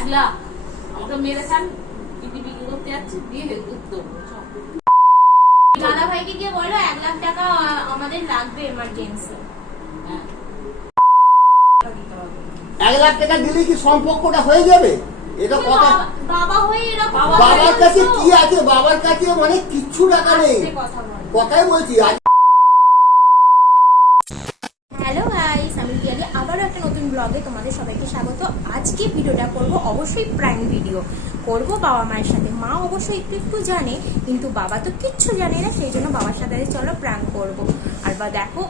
এক লাখ আমাকে বিক্রি বিক্রি করতে যাচ্ছে? দিয়ে দাদা ভাইকে গিয়ে বলো এক লাখ টাকা আমাদের লাগবে এমার্জেন্সি এক লাখ টাকা দিলে কি সম্পর্কটা হয়ে যাবে? এটা কথা বাবা হয়ে এরকম বাবার কাছে? কি আছে? বাবার কাছে মানে কিচ্ছু টাকা নেই। কথাই বলছি ব্লগে তোমাদের সবাইকে স্বাগত। আজকে ভিডিওটা করব অবশ্যই প্রাইম ভিডিও। করব বাবা মায়ের সাথে। মা অবশ্যই একটু একটু জানে, কিন্তু বাবা তো কিচ্ছু জানে না, সেই জন্য বাবার সাথে চলো প্র্যাঙ্ক করব। আর বা দেখো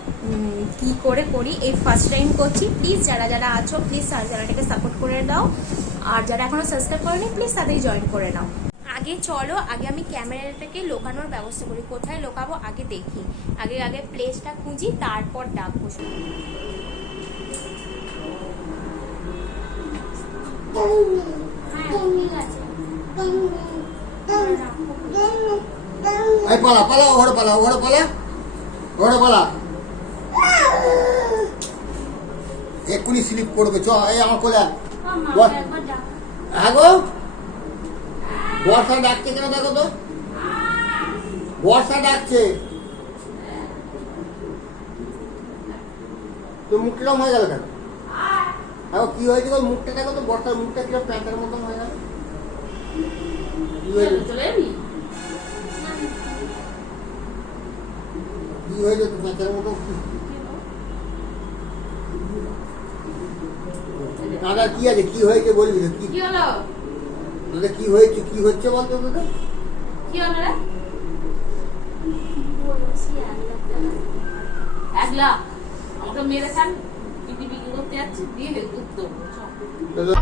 কি করে করি, এই ফার্স্ট টাইম করছি। প্লিজ যারা যারা আছো প্লিজ চ্যানেলটাকে সাপোর্ট করে দাও। আর যারা এখনও সাবস্ক্রাইব করেনি প্লিজ তাদের জয়েন করে নাও। আগে চলো, আগে আমি ক্যামেরাটাকে লোকানোর ব্যবস্থা করি। কোথায় লোকাবো? আগে দেখি। আগে আগে প্লেসটা খুঁজি, তারপর ডাকবো। পালা পালা ওঘরে পালা ওঘরে পালা ওঘরে পালা। এক্ষুনি স্লিপ করবে চ এই আমার কোলে। হ্যাঁ গো বর্ষা ডাকছে কেন দেখো তো? বর্ষা ডাকছে। তো মুখটা এরকম হয়ে গেল কেন? হ্যাঁ কি হয়েছে মুখটা দেখো তো বর্ষার মুখটা কীরকম প্যান্টের মতন হয়ে গেল? কি হয়েছে? চলে যাবি? কি তো প্যান্টের মতো দাদা কি আছে? কি হয়েছে বলবি তো? কি হলো? তোদের কি হয়েছে? কি হচ্ছে বলতো তোদের কি হলো রে? এক লাখ আমাকে মেরেছেন বিক্রি বিক্রি করতে যাচ্ছে দিয়ে উত্তর। তোদের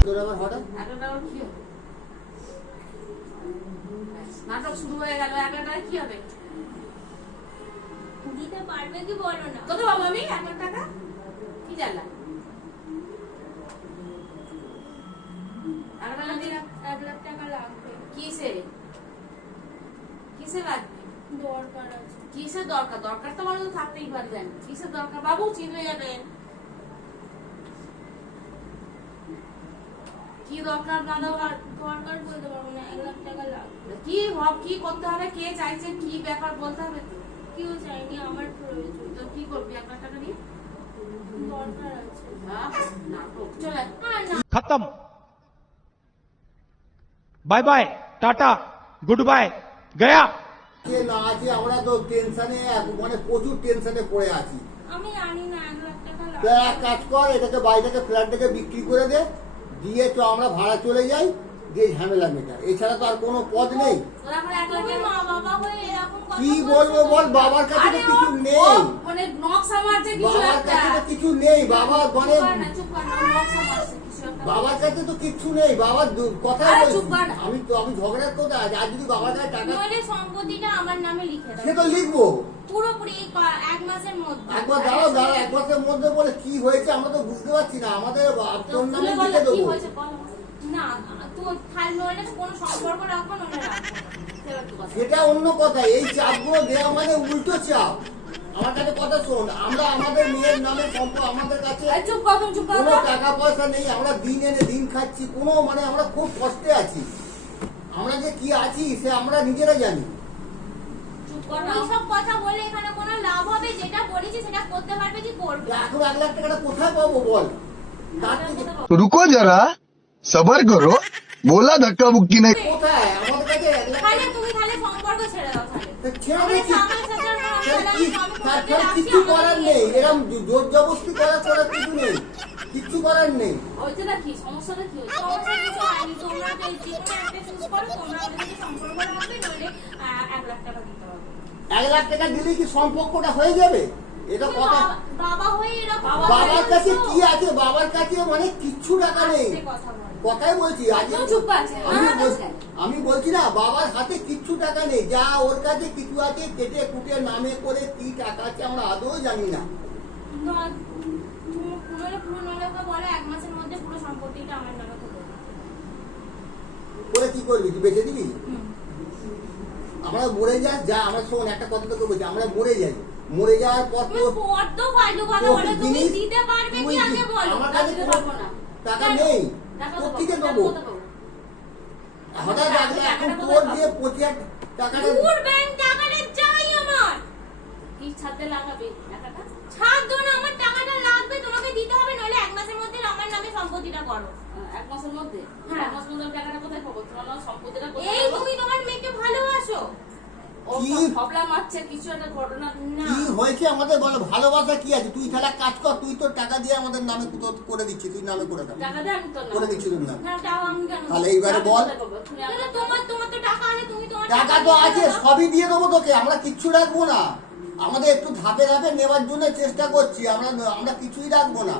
তোদের আবার হঠাৎ একটা আবার কি হবে? ব্যাস, নাটক শুরু হয়ে গেল একটা কি হবে? দিতে পারবে কি বলো না? কত পাবো আমি? এক টাকা? কি জানলা এক লাখ দিয়ে এক লাখ টাকা লাগবে। কিসে? কিসে লাগবে? দরকার আছে। কিসের দরকার? দরকার তো মানুষ থাকতেই পারবেন কিসের দরকার? বাবু চিনে যাবেন। কি দরকার? না দরকার দরকার বলতে পারব না এক লাখ টাকা লাগবে। কি হব কি করতে হবে? কে চাইছে? কি ব্যাপার বলতে হবে তো? কেউ চাইনি আমার প্রয়োজন। তো কি করবি? এক লাখ টাকা নিয়ে? দরকার আছে। হ্যাঁ, নাটক। চলে। হ্যাঁ, খতম। Bye bye tata goodbye গয়া। যে না আছে আমরা তো টেনশনে মানে প্রচুর টেনশনে পড়ে আছি। আমি কাজ কর এটাকে বাড়িটাকে ফ্ল্যাটটাকে বিক্রি করে দে। দিয়ে তো আমরা ভাড়া চলে যাই দিয়ে ঝামেলা মেটা এছাড়া তো আর কোনো পথ নেই। কি বলব বল বাবার কাছে তো কিছু নেই। বাবার কাছে তো কিছু নেই বাবা মানে বাবার কাছে তো কিচ্ছু নেই বাবার না। আমি তো আমি ঝগড়ার কথা আছে আর যদি বাবার কাছে টাকা নইলে সম্পত্তিটা আমার নামে লিখে সে দাও তো লিখব। পুরোপুরি এক মাসের মধ্যে। একবার দাঁড়াও দাঁড়াও এক বছরের মধ্যে বলে কি হয়েছে আমরা তো বুঝতে পারছি না। আমাদের তো তোর নামে লিখে দেবো। না তুমি খালি নইলে তো কোনো সম্পর্ক রাখব না। সেটা অন্য কথা এই চাপগুলো দেওয়া মানে উল্টো চাপ। আমার কাছে কথা শোন আমরা আমাদের মেয়ের নামে সম্পদ আমাদের কাছে চুপ কর চুপ কর। কোনো টাকা পয়সা নেই আমরা দিন এনে দিন খাচ্ছি কোনো মানে আমরা খুব কষ্টে আছি। আমরা যে কি আছি সে আমরা নিজেরা জানি। রুকো যারা সবার করো। বলা ধাক্কা মুক্তি নেই। কোথায়? আমাদের কাছে তুমি তাহলে সম্পর্ক ছেড়ে দাও তাহলে। ছেড়ে আমি দিচ্ছি আমার সাথে আর আমার তাহলে সাথে কি আমি তার তোমাকে তাহলে রাখছি, কিচ্ছু আমাকে করার নেই এরকম জোর জবরদস্তি করার করার কিছু নেই কিচ্ছু করার নেই। হয়েছে কি? সমস্যাটা কি সমস্যা কিছু হয়নি তোমরা যে একটা চুজ করো তোমরা ওদের সম্পর্ক রাখবে নইলে এক লাখ টাকা দিতে হবে। এক লাখ টাকা দিলে কি সম্পর্কটা হয়ে যাবে? এটা কথা বাবা- হয়ে এরকম বাবার কাছে কি আছে? বাবার কাছে মানে কিচ্ছু টাকা নেই। কথাই বলছি আছে। আমি বলছি না বাবার হাতে কিচ্ছু টাকা নেই। যা ওর কাছে কিছু আছে কেটে কুটে নামে করে কি টাকা আছে আমরা আদৌ জানি না। করে কি করবি? তুই বেঁচে দিবি? আমরা মরে যাস যা আমরা শোন একটা কথা তোকে বলছি আমরা মরে যাই। মরে যাওয়ার পর তো বড্ড ফালতু কথা তোর বলো তুমি দিতে পারবে কি আগে বলো? আমার কাছে পারব না। টাকা নেই। কোথেকে দেবো হঠাৎ এখন তোর পঁচিশ টাকাটা দূর ব্যাংক টাকাটা চাই আমার। কি ছাদে লাগাবে? টাকাটা? ছাড় দো না আমার টাকাটা লাগবে তোমাকে দিতে হবে নইলে এক মাসের মধ্যে আমার নামে সম্পত্তিটা করো। এক মাসের মধ্যে? হ্যাঁ। এক মাসের মধ্যে টাকাটা কোথায় পাবো? তোমার সম্পত্তিটা কোথায় এই তুমি তোমার মেয়েকে ভালোবাসো। কি? কিছু একটা ঘটনা না। কি হয়েছে আমাদের বলো? ভালোবাসা কি আছে? তুই তাহলে কাজ কর তুই তো টাকা দিয়ে আমাদের নামে করে দিচ্ছি তুই নামে করে দাও। টাকা দে আমি তোর করে দিচ্ছি তোর না দাও আমি কেন? তাহলে এইবারে বল। তোমার তোমার তো টাকা আছে তুমি তোমার টাকা তো আছে সবই দিয়ে দেবো তোকে আমরা কিচ্ছু রাখব না। আমাদের একটু ধাপে ধাপে নেওয়ার জন্য চেষ্টা করছি আমরা আমরা কিছুই রাখব না।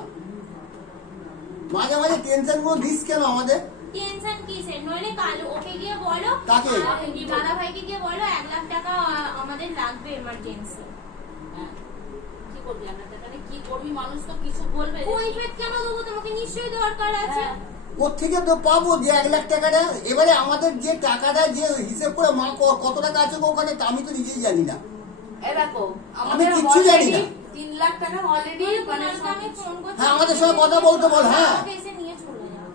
মাঝে মাঝে টেনশনগুলো দিস কেন আমাদের? টেনশন কিসের নইলে কাল ওকে গিয়ে বলো কাকে? দাদা ভাইকে গিয়ে বলো এক লাখ টাকা আমাদের লাগবে এমার্জেন্সি হ্যাঁ। কি করবি আমরা টাকাটা কি করবি মানুষ তো কিছু বলবে কেন দেবো তোমাকে নিশ্চয়ই দরকার আছে হ্যাঁ। কোথেকে তো পাবো যে এক লাখ টাকাটা এবারে আমাদের যে টাকাটা যে হিসেব করে মা কত টাকা আছে ওখানে তা আমি তো নিজেই জানি না দেখো কিচ্ছু জানি না। তিন লাখ টাকা অলরেডি মানে হ্যাঁ, আমাদের সঙ্গে কথা বলতে বল, হ্যাঁ। আমাকে এসে নিয়ে চলে যাও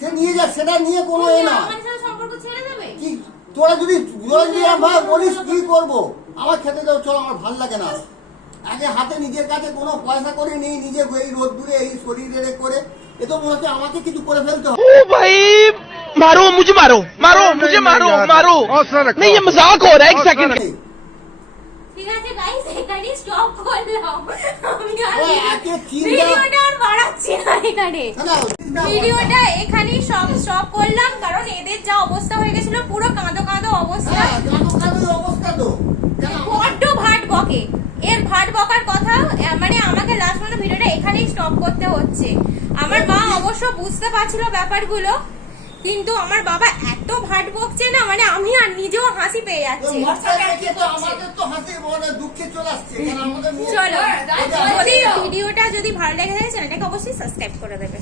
সে নিয়ে যা সেটা নিয়ে কোনো এ তুমি না আমার সাথে সম্পর্ক ছেড়ে দেবে কি তোরা যদি তোরা যদি ভাই বলিস কি করব আমার খেতে দাও চল আমার ভাল লাগে না আগে হাতে নিজের কাছে কোনো পয়সা করে নেই নিজে এই রোদ্দুরে এই শরীরে করে এ তো মনে হচ্ছে আমাকে কিছু করে ফেলতে হবে ओ भाई मारो मुझे मारो मारो मुझे मारो मारो नहीं ये मजाक हो रहा है एक सेकंड ঠিক আছে গাইস এখানে স্টপ করলাম। আমি আর ওই একে চিন্তা- ভিডিওটা আর বাড়াচ্ছি না এখানে। না, না, ভিডিওটা এখানেই সব স্টপ করলাম কারণ এদের যা অবস্থা হয়ে গেছিল পুরো কাঁদো কাঁদো অবস্থা। হ্যাঁ, বড্ড ভাট বকে। এর ভাট বকার কথা মানে আমাকে লাস্ট পর্যন্ত ভিডিওটা এখানেই স্টপ করতে হচ্ছে। আমার মা অবশ্য বুঝতে পারছিল ব্যাপারগুলো কিন্তু আমার বাবা এত ভাট বকছে না মানে আমি আর নিজেও হাসি পেয়ে যাচ্ছে। চলে ভিডিওটা যদি ভালো লেগে থাকে চ্যানেলটাকে অবশ্যই সাবস্ক্রাইব করে দেবে।